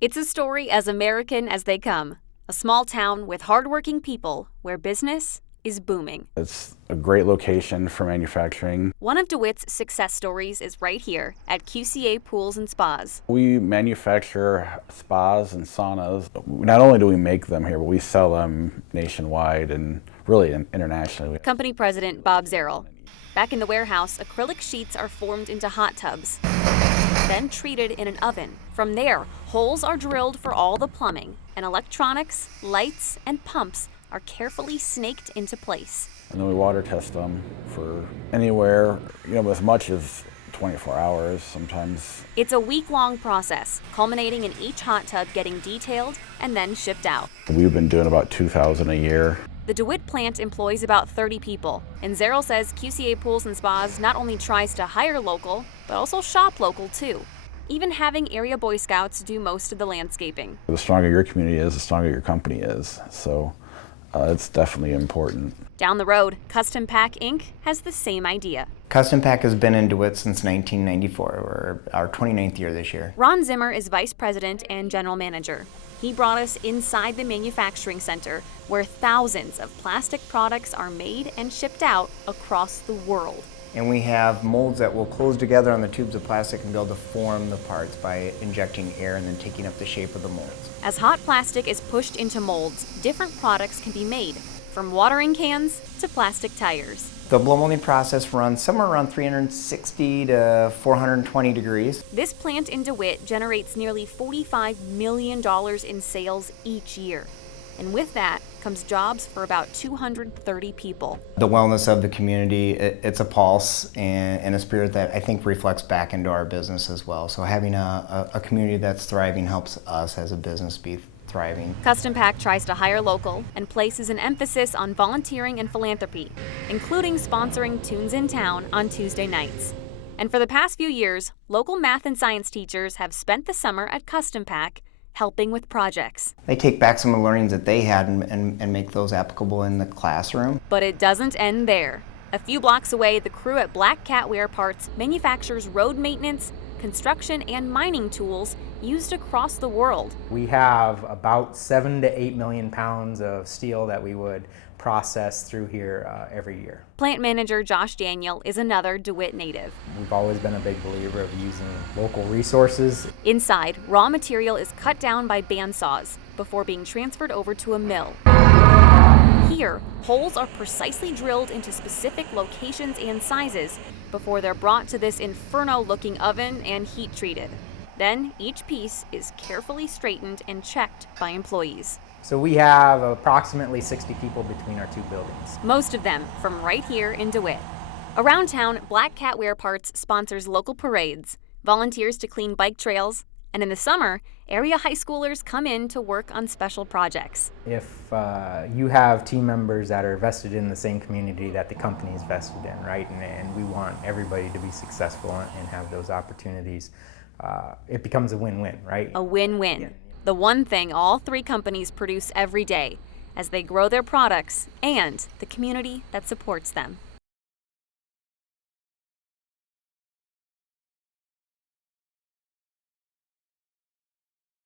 It's a story as American as they come. A small town with hardworking people where business is booming. It's a great location for manufacturing. One of DeWitt's success stories is right here at QCA Pools and Spas. We manufacture spas and saunas. Not only do we make them here, but we sell them nationwide and really internationally. Company President Bob Zerl. Back in the warehouse, acrylic sheets are formed into hot tubs, then treated in an oven. From there, holes are drilled for all the plumbing, and electronics, lights, and pumps are carefully snaked into place. And then we water test them for anywhere, as much as 24 hours sometimes. It's a week-long process, culminating in each hot tub getting detailed and then shipped out. We've been doing about 2,000 a year. The DeWitt plant employs about 30 people, and Zerl says QCA Pools and Spas not only tries to hire local, but also shop local too, even having area Boy Scouts do most of the landscaping. The stronger your community is, the stronger your company is, so it's definitely important. Down the road, Custom Pack Inc. has the same idea. Custom Pack has been in DeWitt since 1994, we're our 29th year this year. Ron Zimmer is vice president and general manager. He brought us inside the manufacturing center where thousands of plastic products are made and shipped out across the world. And we have molds that will close together on the tubes of plastic and be able to form the parts by injecting air and then taking up the shape of the molds. As hot plastic is pushed into molds, different products can be made, from watering cans to plastic tires. The blow molding process runs somewhere around 360 to 420 degrees. This plant in DeWitt generates nearly $45 million in sales each year. And with that comes jobs for about 230 people. The wellness of the community, it's a pulse and a spirit that I think reflects back into our business as well. So having a community that's thriving helps us as a business be thriving. Custom Pack tries to hire local and places an emphasis on volunteering and philanthropy, including sponsoring Tunes in Town on Tuesday nights. And for the past few years, local math and science teachers have spent the summer at Custom Pack helping with projects. They take back some of the learnings that they had and make those applicable in the classroom. But it doesn't end there. A few blocks away, the crew at Black Cat Wear Parts manufactures road maintenance, construction, and mining tools used across the world. We have about 7 to 8 million pounds of steel that we would process through here every year. Plant manager Josh Daniel is another DeWitt native. We've always been a big believer of using local resources. Inside, raw material is cut down by bandsaws before being transferred over to a mill. Here, holes are precisely drilled into specific locations and sizes before they're brought to this inferno-looking oven and heat treated. Then each piece is carefully straightened and checked by employees. So we have approximately 60 people between our two buildings. Most of them from right here in DeWitt. Around town, Black Cat Wear Parts sponsors local parades, volunteers to clean bike trails, and in the summer, area high schoolers come in to work on special projects. If you have team members that are vested in the same community that the company is vested in, right? And we want everybody to be successful and have those opportunities. It becomes a win-win, right? A win-win. Yeah. The one thing all three companies produce every day as they grow their products and the community that supports them.